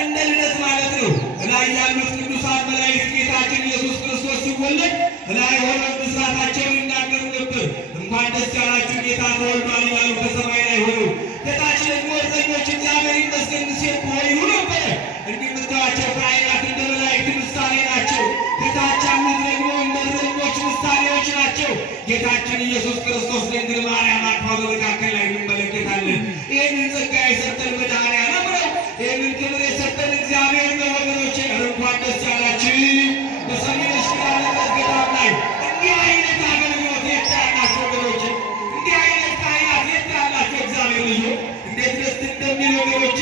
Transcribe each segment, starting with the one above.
እንደ ልደት ማለት ነው። ላይ ያሉት ቅዱሳን መላእክት ጌታችን ኢየሱስ ክርስቶስ ሲወለድ ላይ ሆነው ብስራታቸውን ይናገሩ ነበር። እንኳን ደስ ያላችሁ ጌታ ተወልዷል እያሉ ከሰማይ ላይ ሆነው ከታች ደግሞ እረኞች እግዚአብሔር ይመስገን ሲሉ ይሉ ነበር። እንዲህ የምታዩአቸው ካህናት እንደ መላእክት ምሳሌ ናቸው። ከታች ያሉት ደግሞ እንደ እረኞች ምሳሌዎች ናቸው። ጌታችን ኢየሱስ ክርስቶስ ድንግል ማርያም አቅፋ በመካከል ላይ እንመለከታለን። ይህንን ጸጋ የሰጠን መድኃኔዓለም ነው። ይህንን ክብር የሰጠን እግዚአብሔር ነው። ወገኖቼ እንኳን ደስ ያላችሁ። በሰሜነሽ ኪዳነምህረት ገዳም ላይ እንዲህ አይነት አገልግሎት የት ያላችሁ ወገኖቼ፣ እንዲህ አይነት ካህናት የት ያላችሁ እግዚአብሔር ልዩ እንዴት ደስ እንደሚል ወገኖቼ።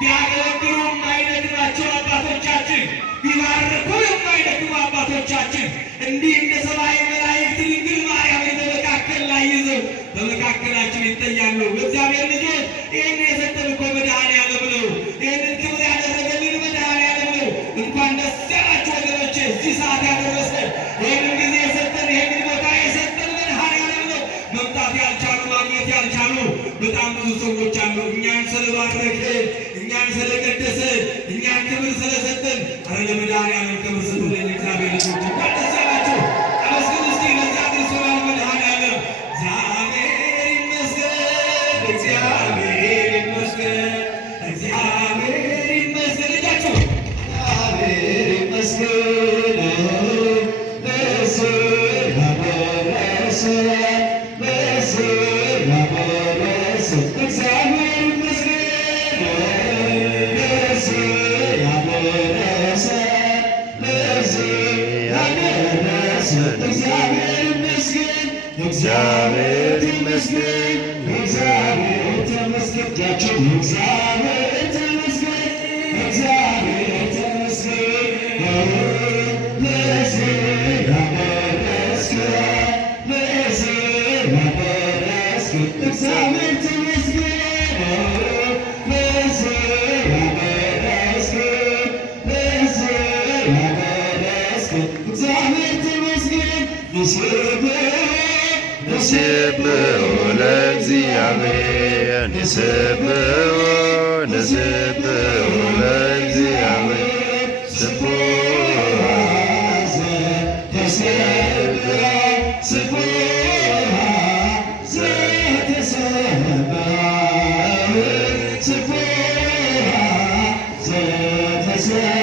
ቢያገለግሉ የማይደክማቸው አባቶቻችን፣ ቢባርኩ የማይደክሙ አባቶቻችን እንዲህ እንደ ሰማይ መላእክት ድንግል ማርያምን በመካከል ላይ ይዘው በመካከላችን ይታያሉ። እግዚአብሔር ልጆች ይህን የሰጠን እኮ መድኃኔዓለም ነው። ይህንን ክብር ያደረገልን መድኃኔዓለም ነው። እንኳን ደስ ያላችሁ ወገኖቼ። እዚህ ሰዓት ያደረሰን ይህንን ጊዜ የሰጠን ይህንን ቦታ የሰጠን መድኃኔዓለም ነው። መምጣት ያልቻሉ ማግኘት ያልቻሉ በጣም ብዙ ሰዎች አሉ። እኛን ስለባረክን፣ እኛን ስለቀደሰን፣ እኛን ክብር ስለሰጠን አረ ለመድኃኔዓለም ክብር ስጡልን እግዚአብሔር ልጆች። እንኳን ደስ ያላችሁ። አመስግኑ እስቲ ለዚያ አድርሶናል መድኃኔዓለም። እግዚአብሔር ይመስገን፣ እግዚአብሔር ይመስገን፣ እግዚአብሔር ይመስገን። እጃችሁ እግዚአብሔር ይመስገን ለዚህ ላደረሰን፣ ለዚህ ላደረሰን እግዚአብሔር ይመስገን፣ ለዚህ ያደረሰን፣ ለዚህ ያደረሰን እግዚአብሔር ይመስገን፣ እግዚአብሔር ይመስገን፣ እግዚአብሔር ተመስገን። እጃችሁ እግዚአብሔር ተመስገን፣ እግዚአብሔር ተመስገን ለዚህ ያደረስከን፣ ለዚህ ያደረስከን እግዚአብሔር ተመስገን፣ ለዚህ ያደረስከን፣ ለዚህ ያደረስከን እግዚአብሔር ተመስገን። ንስብሖ ለእግዚአብሔር፣ ንስብሖ ለእግዚአብሔር ስቡሕ ዘተሰብሐ፣ ስቡሕ ዘተሰብሐ፣ ስቡሕ ዘተሰብሐ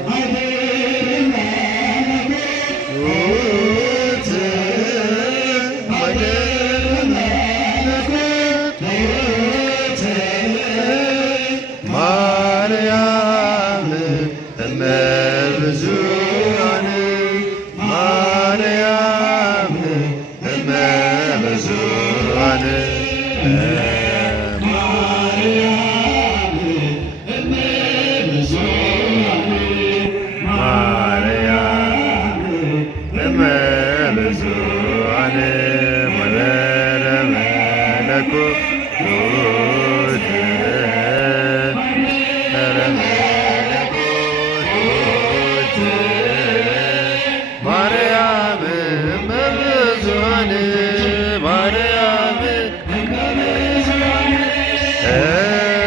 I